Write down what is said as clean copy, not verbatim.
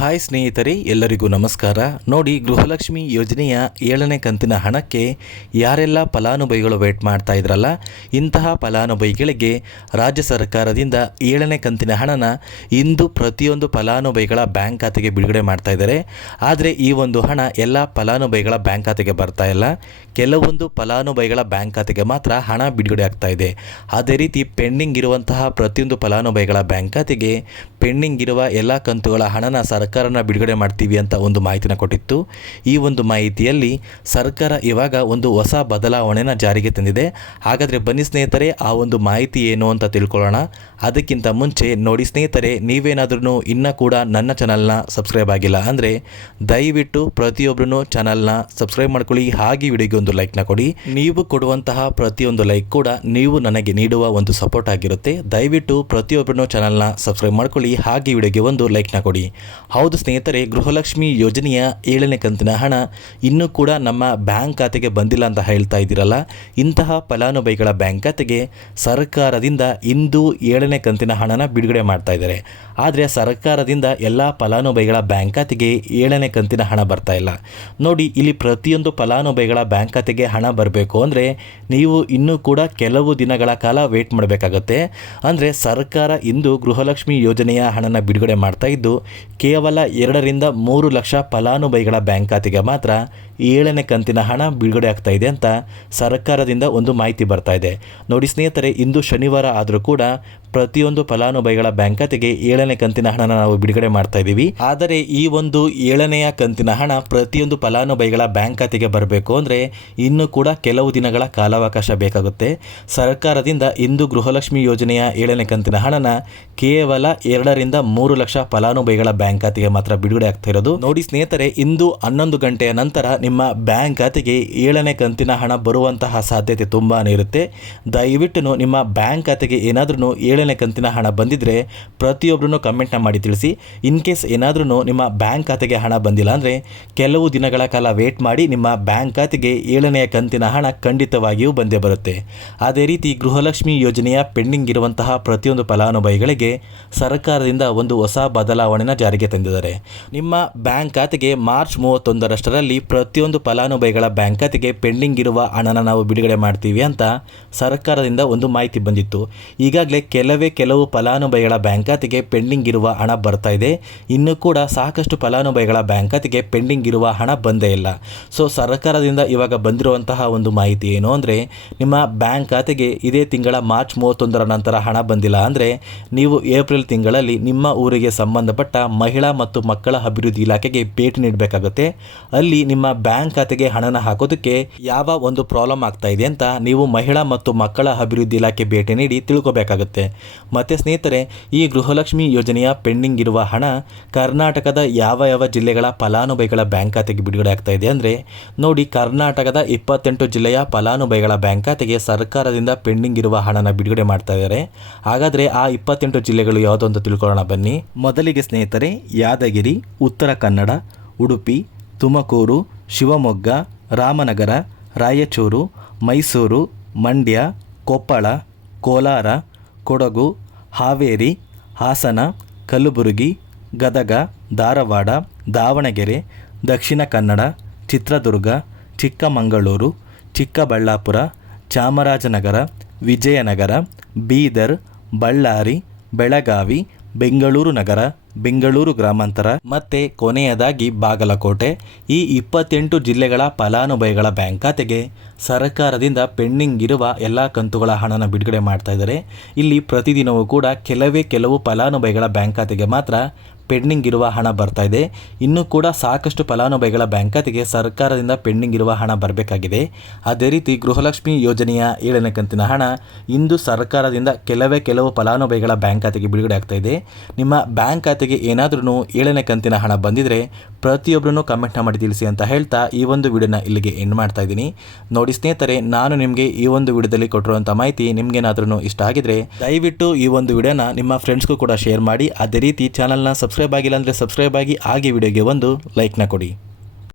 Hi ಸ್ನೇಹಿತರೆ, ಎಲ್ಲರಿಗೂ ನಮಸ್ಕಾರ. ನೋಡಿ, ಗೃಹಲಕ್ಷ್ಮಿ ಯೋಜನೆಯ 7ನೇ ಕಂತಿನ ಹಣಕ್ಕೆ ಯಾರೆಲ್ಲ ಫಲಾನುಭವಿಗಳು ವೇಟ್ ಮಾಡ್ತಾ ಇದ್ರಲ್ಲ, ಇಂತಹ ಫಲಾನುಭವಿಗಳಿಗೆ ರಾಜ್ಯ ಸರ್ಕಾರದಿಂದ 7ನೇ ಕಂತಿನ ಹಣನ ಇಂದು ಪ್ರತಿಯೊಂದು ಫಲಾನುಭವಿಗಳ ಬ್ಯಾಂಕ್ ಖಾತೆಗೆ ಬಿಡುಗಡೆ ಮಾಡ್ತಾ ಇದ್ದಾರೆ. ಆದರೆ ಈ ಒಂದು ಹಣ ಎಲ್ಲ ಫಲಾನುಭವಿಗಳ ಬ್ಯಾಂಕ್ ಖಾತೆಗೆ ಬರ್ತಾ ಇಲ್ಲ. ಕೆಲವೊಂದು ಫಲಾನುಭವಿಗಳ ಬ್ಯಾಂಕ್ ಖಾತೆಗೆ ಮಾತ್ರ ಹಣ ಬಿಡುಗಡೆ ಆಗ್ತಾ ಇದೆ. ಅದೇ ರೀತಿ ಪೆಂಡಿಂಗ್ ಇರುವಂತಹ ಪ್ರತಿಯೊಂದು ಫಲಾನುಭವಿಗಳ ಬ್ಯಾಂಕ್ ಖಾತೆಗೆ ಪೆಂಡಿಂಗ್ ಇರುವ ಎಲ್ಲ ಕಂತುಗಳ ಹಣನ ಸರ್ಕಾರನ ಬಿಡುಗಡೆ ಮಾಡ್ತೀವಿ ಅಂತ ಒಂದು ಮಾಹಿತಿನ ಕೊಟ್ಟಿತ್ತು. ಈ ಒಂದು ಮಾಹಿತಿಯಲ್ಲಿ ಸರ್ಕಾರ ಇವಾಗ ಒಂದು ಹೊಸ ಬದಲಾವಣೆನ ಜಾರಿಗೆ ತಂದಿದೆ. ಹಾಗಾದರೆ ಬನ್ನಿ ಸ್ನೇಹಿತರೆ, ಆ ಒಂದು ಮಾಹಿತಿ ಏನು ಅಂತ ತಿಳ್ಕೊಳ್ಳೋಣ. ಅದಕ್ಕಿಂತ ಮುಂಚೆ ನೋಡಿ ಸ್ನೇಹಿತರೆ, ನೀವೇನಾದ್ರೂ ಇನ್ನೂ ಕೂಡ ನನ್ನ ಚಾನಲ್ನ ಸಬ್ಸ್ಕ್ರೈಬ್ ಆಗಿಲ್ಲ ಅಂದರೆ ದಯವಿಟ್ಟು ಪ್ರತಿಯೊಬ್ಬರೂ ಚಾನಲ್ನ ಸಬ್ಸ್ಕ್ರೈಬ್ ಮಾಡ್ಕೊಳ್ಳಿ. ಹಾಗೆ ವಿಡಿಯೋಗೆ ಒಂದು ಲೈಕ್ನ ಕೊಡಿ. ನೀವು ಕೊಡುವಂತಹ ಪ್ರತಿಯೊಂದು ಲೈಕ್ ಕೂಡ ನೀವು ನನಗೆ ನೀಡುವ ಒಂದು ಸಪೋರ್ಟ್ ಆಗಿರುತ್ತೆ. ದಯವಿಟ್ಟು ಪ್ರತಿಯೊಬ್ಬರೂ ಚಾನಲ್ನ ಸಬ್ಸ್ಕ್ರೈಬ್ ಮಾಡ್ಕೊಳ್ಳಿ. ಹಾಗೆ ವಿಡಿಯೋಗೆ ಒಂದು ಲೈಕ್ನ ಕೊಡಿ. ಹೌದು ಸ್ನೇಹಿತರೆ, ಗೃಹಲಕ್ಷ್ಮಿ ಯೋಜನೆಯ 7ನೇ ಕಂತಿನ ಹಣ ಇನ್ನೂ ಕೂಡ ನಮ್ಮ ಬ್ಯಾಂಕ್ ಖಾತೆಗೆ ಬಂದಿಲ್ಲ ಅಂತ ಹೇಳ್ತಾ ಇದ್ದೀರಲ್ಲ, ಇಂತಹ ಫಲಾನುಭವಿಗಳ ಬ್ಯಾಂಕ್ ಖಾತೆಗೆ ಸರ್ಕಾರದಿಂದ ಇಂದು 7ನೇ ಕಂತಿನ ಹಣನ ಬಿಡುಗಡೆ ಮಾಡ್ತಾ ಇದ್ದಾರೆ. ಆದರೆ ಸರ್ಕಾರದಿಂದ ಎಲ್ಲ ಫಲಾನುಭವಿಗಳ ಬ್ಯಾಂಕ್ ಖಾತೆಗೆ 7ನೇ ಕಂತಿನ ಹಣ ಬರ್ತಾ ಇಲ್ಲ. ನೋಡಿ, ಇಲ್ಲಿ ಪ್ರತಿಯೊಂದು ಫಲಾನುಭವಿಗಳ ಬ್ಯಾಂಕ್ ಖಾತೆಗೆ ಹಣ ಬರಬೇಕು ಅಂದರೆ ನೀವು ಇನ್ನೂ ಕೂಡ ಕೆಲವು ದಿನಗಳ ಕಾಲ ವೇಟ್ ಮಾಡಬೇಕಾಗತ್ತೆ. ಅಂದರೆ ಸರ್ಕಾರ ಇಂದು ಗೃಹಲಕ್ಷ್ಮಿ ಯೋಜನೆಯ ಹಣನ ಬಿಡುಗಡೆ ಮಾಡ್ತಾ ಇದ್ದು ಕೇವಲ 2ರಿಂದ 3 ಲಕ್ಷ ಫಲಾನುಭವಿಗಳ ಬ್ಯಾಂಕ್ ಖಾತೆಗೆ ಮಾತ್ರ 7ನೇ ಕಂತಿನ ಹಣ ಬಿಡುಗಡೆ ಆಗ್ತಾ ಇದೆ ಅಂತ ಸರ್ಕಾರದಿಂದ ಒಂದು ಮಾಹಿತಿ ಬರ್ತಾ ಇದೆ. ನೋಡಿ ಸ್ನೇಹಿತರೆ, ಇಂದು ಶನಿವಾರ ಆದರೂ ಕೂಡ ಪ್ರತಿಯೊಂದು ಫಲಾನುಭವಿಗಳ ಬ್ಯಾಂಕ್ ಖಾತೆಗೆ 7ನೇ ಕಂತಿನ ಹಣನ ನಾವು ಬಿಡುಗಡೆ ಮಾಡ್ತಾ ಇದ್ದೀವಿ. ಆದರೆ ಈ ಒಂದು 7ನೇ ಕಂತಿನ ಹಣ ಪ್ರತಿಯೊಂದು ಫಲಾನುಭವಿಗಳ ಬ್ಯಾಂಕ್ ಖಾತೆಗೆ ಬರಬೇಕು ಅಂದರೆ ಇನ್ನೂ ಕೂಡ ಕೆಲವು ದಿನಗಳ ಕಾಲಾವಕಾಶ ಬೇಕಾಗುತ್ತೆ. ಸರ್ಕಾರದಿಂದ ಇಂದು ಗೃಹಲಕ್ಷ್ಮಿ ಯೋಜನೆಯ 7ನೇ ಕಂತಿನ ಹಣನ ಕೇವಲ 2ರಿಂದ 3 ಲಕ್ಷ ಫಲಾನುಭವಿಗಳ ಬ್ಯಾಂಕ್ ಖಾತೆಗೆ ಮಾತ್ರ ಬಿಡುಗಡೆ ಆಗ್ತಾ ಇರೋದು. ನೋಡಿ ಸ್ನೇಹಿತರೆ, ಇಂದು 11 ಗಂಟೆಯ ನಂತರ ನಿಮ್ಮ ಬ್ಯಾಂಕ್ ಖಾತೆಗೆ 7ನೇ ಕಂತಿನ ಹಣ ಬರುವಂತಹ ಸಾಧ್ಯತೆ ತುಂಬಾನೇ ಇರುತ್ತೆ. ದಯವಿಟ್ಟು ನಿಮ್ಮ ಬ್ಯಾಂಕ್ ಖಾತೆಗೆ ಏನಾದ್ರೂ 7ನೇ ಕಂತಿನ ಹಣ ಬಂದಿದ್ರೆ ಪ್ರತಿಯೊಬ್ಬರೂ ಕಮೆಂಟ್ನ ಮಾಡಿ ತಿಳಿಸಿ. ಇನ್ ಕೇಸ್ ಏನಾದ್ರೂ ನಿಮ್ಮ ಬ್ಯಾಂಕ್ ಖಾತೆಗೆ ಹಣ ಬಂದಿಲ್ಲ ಅಂದರೆ ಕೆಲವು ದಿನಗಳ ಕಾಲ ವೇಟ್ ಮಾಡಿ, ನಿಮ್ಮ ಬ್ಯಾಂಕ್ ಖಾತೆಗೆ 7ನೇ ಕಂತಿನ ಹಣ ಖಂಡಿತವಾಗಿಯೂ ಬಂದೇ ಬರುತ್ತೆ. ಅದೇ ರೀತಿ ಗೃಹಲಕ್ಷ್ಮಿ ಯೋಜನೆಯ ಪೆಂಡಿಂಗ್ ಇರುವಂತಹ ಪ್ರತಿಯೊಂದು ಫಲಾನುಭವಿಗಳಿಗೆ ಸರ್ಕಾರದಿಂದ ಒಂದು ಹೊಸ ಬದಲಾವಣೆನ ಜಾರಿಗೆ ತಂದಿದ್ದಾರೆ. ನಿಮ್ಮ ಬ್ಯಾಂಕ್ ಖಾತೆಗೆ ಮಾರ್ಚ್ 31ರಷ್ಟರಲ್ಲಿ ಪ್ರತಿಯೊಂದು ಫಲಾನುಭವಿಗಳ ಬ್ಯಾಂಕ್ ಖಾತೆಗೆ ಪೆಂಡಿಂಗ್ ಇರುವ ಹಣನ ನಾವು ಬಿಡುಗಡೆ ಮಾಡ್ತೀವಿ ಅಂತ ಸರ್ಕಾರದಿಂದ ಒಂದು ಮಾಹಿತಿ ಬಂದಿತ್ತು. ಈಗಾಗಲೇ ಕೆಲವು ಫಲಾನುಭವಿಗಳ ಬ್ಯಾಂಕ್ ಖಾತೆಗೆ ಪೆಂಡಿಂಗ್ ಇರುವ ಹಣ ಬರ್ತಾ ಇದೆ. ಇನ್ನೂ ಕೂಡ ಸಾಕಷ್ಟು ಫಲಾನುಭವಿಗಳ ಬ್ಯಾಂಕ್ ಖಾತೆಗೆ ಪೆಂಡಿಂಗ್ ಇರುವ ಹಣ ಬಂದೇ ಇಲ್ಲ. ಸೊ ಸರ್ಕಾರದಿಂದ ಇವಾಗ ಬಂದಿರುವಂತಹ ಒಂದು ಮಾಹಿತಿ ಏನು ಅಂದರೆ, ನಿಮ್ಮ ಬ್ಯಾಂಕ್ ಖಾತೆಗೆ ಇದೇ ತಿಂಗಳ ಮಾರ್ಚ್ 31ರ ನಂತರ ಹಣ ಬಂದಿಲ್ಲ ಅಂದರೆ ನೀವು ಏಪ್ರಿಲ್ ತಿಂಗಳಲ್ಲಿ ನಿಮ್ಮ ಊರಿಗೆ ಸಂಬಂಧಪಟ್ಟ ಮಹಿಳಾ ಮತ್ತು ಮಕ್ಕಳ ಅಭಿವೃದ್ಧಿ ಇಲಾಖೆಗೆ ಭೇಟಿ ನೀಡಬೇಕಾಗುತ್ತೆ. ಅಲ್ಲಿ ನಿಮ್ಮ ಬ್ಯಾಂಕ್ ಖಾತೆಗೆ ಹಣನ ಹಾಕೋದಕ್ಕೆ ಯಾವ ಒಂದು ಪ್ರಾಬ್ಲಮ್ ಆಗ್ತಾ ಇದೆ ಅಂತ ನೀವು ಮಹಿಳಾ ಮತ್ತು ಮಕ್ಕಳ ಅಭಿವೃದ್ಧಿ ಇಲಾಖೆ ಭೇಟಿ ನೀಡಿ ತಿಳ್ಕೋಬೇಕಾಗುತ್ತೆ. ಮತ್ತು ಸ್ನೇಹಿತರೆ, ಈ ಗೃಹಲಕ್ಷ್ಮಿ ಯೋಜನೆಯ ಪೆಂಡಿಂಗ್ ಇರುವ ಹಣ ಕರ್ನಾಟಕದ ಯಾವ ಜಿಲ್ಲೆಗಳ ಫಲಾನುಭವಿಗಳ ಬ್ಯಾಂಕ್ ಖಾತೆಗೆ ಬಿಡುಗಡೆ ಆಗ್ತಾ ಇದೆ ಅಂದರೆ ನೋಡಿ, ಕರ್ನಾಟಕದ 28 ಜಿಲ್ಲೆಯ ಫಲಾನುಭವಿಗಳ ಬ್ಯಾಂಕ್ ಖಾತೆಗೆ ಸರ್ಕಾರದಿಂದ ಪೆಂಡಿಂಗ್ ಇರುವ ಹಣನ ಬಿಡುಗಡೆ ಮಾಡ್ತಾ ಇದ್ದಾರೆ. ಹಾಗಾದರೆ ಆ 28 ಜಿಲ್ಲೆಗಳು ಯಾವುದು ಅಂತ ತಿಳ್ಕೊಳ್ಳೋಣ ಬನ್ನಿ. ಮೊದಲಿಗೆ ಸ್ನೇಹಿತರೆ, ಯಾದಗಿರಿ, ಉತ್ತರ ಕನ್ನಡ, ಉಡುಪಿ, ತುಮಕೂರು, ಶಿವಮೊಗ್ಗ, ರಾಮನಗರ, ರಾಯಚೂರು, ಮೈಸೂರು, ಮಂಡ್ಯ, ಕೊಪ್ಪಳ, ಕೋಲಾರ, ಕೊಡಗು, ಹಾವೇರಿ, ಹಾಸನ, ಕಲಬುರಗಿ, ಗದಗ, ಧಾರವಾಡ, ದಾವಣಗೆರೆ, ದಕ್ಷಿಣ ಕನ್ನಡ, ಚಿತ್ರದುರ್ಗ, ಚಿಕ್ಕಮಗಳೂರು, ಚಿಕ್ಕಬಳ್ಳಾಪುರ, ಚಾಮರಾಜನಗರ, ವಿಜಯನಗರ, ಬೀದರ್, ಬಳ್ಳಾರಿ, ಬೆಳಗಾವಿ, ಬೆಂಗಳೂರು ನಗರ, ಬೆಂಗಳೂರು ಗ್ರಾಮಾಂತರ ಮತ್ತು ಕೊನೆಯದಾಗಿ ಬಾಗಲಕೋಟೆ. ಈ 28 ಜಿಲ್ಲೆಗಳ ಫಲಾನುಭವಿಗಳ ಬ್ಯಾಂಕ್ ಖಾತೆಗೆ ಸರ್ಕಾರದಿಂದ ಪೆಂಡಿಂಗ್ ಇರುವ ಎಲ್ಲ ಕಂತುಗಳ ಹಣನ ಬಿಡುಗಡೆ ಮಾಡ್ತಾ ಇದ್ದಾರೆ. ಇಲ್ಲಿ ಪ್ರತಿದಿನವೂ ಕೂಡ ಕೆಲವು ಫಲಾನುಭವಿಗಳ ಬ್ಯಾಂಕ್ ಖಾತೆಗೆ ಮಾತ್ರ ಪೆಂಡಿಂಗ್ ಇರುವ ಹಣ ಬರ್ತಾ ಇದೆ. ಇನ್ನೂ ಕೂಡ ಸಾಕಷ್ಟು ಫಲಾನುಭವಿಗಳ ಬ್ಯಾಂಕ್ ಖಾತೆಗೆ ಸರ್ಕಾರದಿಂದ ಪೆಂಡಿಂಗ್ ಇರುವ ಹಣ ಬರಬೇಕಾಗಿದೆ. ಅದೇ ರೀತಿ ಗೃಹಲಕ್ಷ್ಮಿ ಯೋಜನೆಯ 7ನೇ ಕಂತಿನ ಹಣ ಇಂದು ಸರ್ಕಾರದಿಂದ ಕೆಲವು ಫಲಾನುಭವಿಗಳ ಬ್ಯಾಂಕ್ ಖಾತೆಗೆ ಬಿಡುಗಡೆ ಆಗ್ತಾ ಇದೆ. ನಿಮ್ಮ ಬ್ಯಾಂಕ್ ಖಾತೆಗೆ ಏನಾದ್ರೂ 7ನೇ ಕಂತಿನ ಹಣ ಬಂದಿದ್ರೆ ಪ್ರತಿಯೊಬ್ಬರೂ ಕಮೆಂಟ್ನ ಮಾಡಿ ತಿಳಿಸಿ ಅಂತ ಹೇಳ್ತಾ ಈ ಒಂದು ವಿಡಿಯೋನ ಇಲ್ಲಿಗೆ ಎಂಡ್ ಮಾಡ್ತಾ ಇದ್ದೀನಿ. ನೋಡಿ ಸ್ನೇಹಿತರೆ, ನಾನು ನಿಮಗೆ ಈ ಒಂದು ವಿಡಿಯೋದಲ್ಲಿ ಕೊಟ್ಟಿರುವಂಥ ಮಾಹಿತಿ ನಿಮಗೇನಾದ್ರೂ ಇಷ್ಟ ಆಗಿದ್ರೆ ದಯವಿಟ್ಟು ಈ ಒಂದು ವಿಡಿಯೋನ ನಿಮ್ಮ ಫ್ರೆಂಡ್ಸ್ಗೂ ಕೂಡ ಶೇರ್ ಮಾಡಿ. ಅದೇ ರೀತಿ ಚಾನಲ್ನ ಸಬ್ಸ್ಕ್ರೈಬ್ ಆಗಿಲ್ಲ ಅಂದರೆ ಸಬ್ಸ್ಕ್ರೈಬ್ ಆಗಿ, ಹಾಗೆ ವಿಡಿಯೋಗೆ ಒಂದು ಲೈಕ್ನ ಕೊಡಿ.